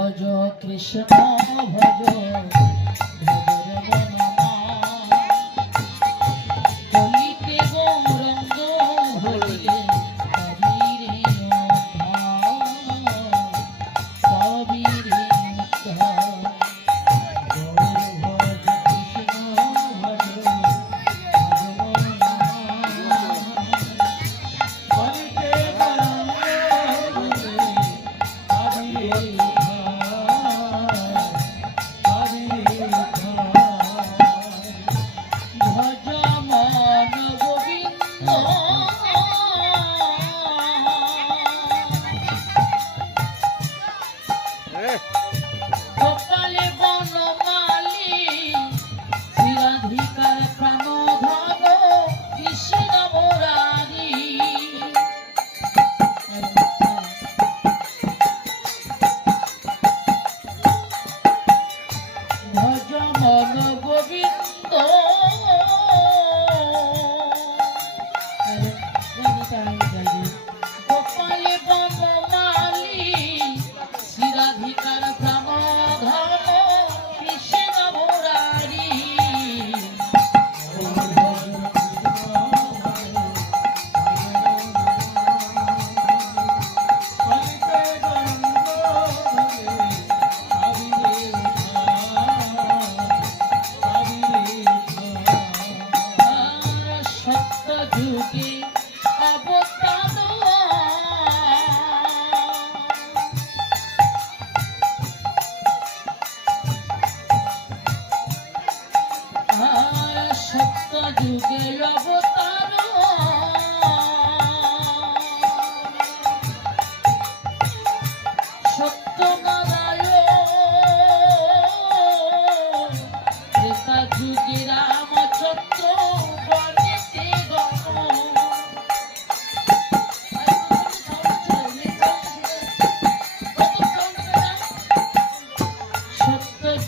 ভজ কৃষ্ণ ভজ ভজ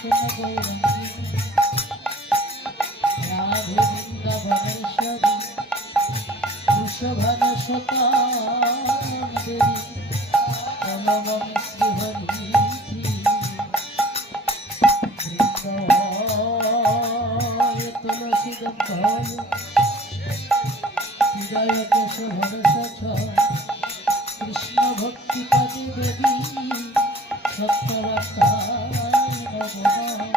সত্যকাঞ্চন গৌরঙ্গী রাধে বৃন্দাবনেশ্বরী বৃষভান শতাং দেবী পরমমি তুলসী গন্ধায় হৃদয় কেশভর সচ কৃষ্ণ ভক্তি পদে দেবী সত্যবার্তায় 重生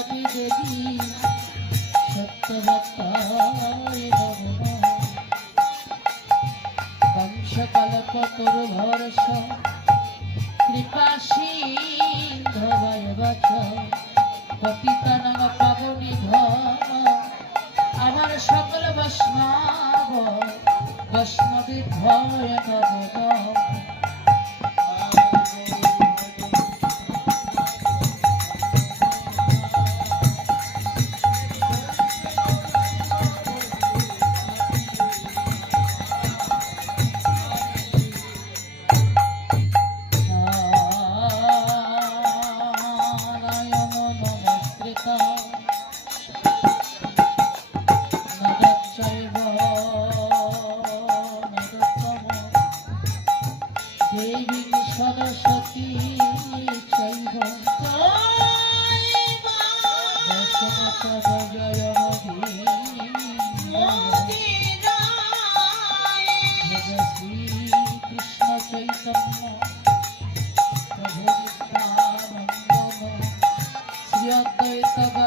পদে দেবী সত্যভক্তায় নমঃ বংশকল্প তরু ভরস আমার সকল বৈষ্ণব বৈষ্ণবী নম দেবী সরস্বতী চৈব জয় মোদী শ্রী কৃষ্ণ চৈতন্য প্রভু শ্রী অদ্বৈত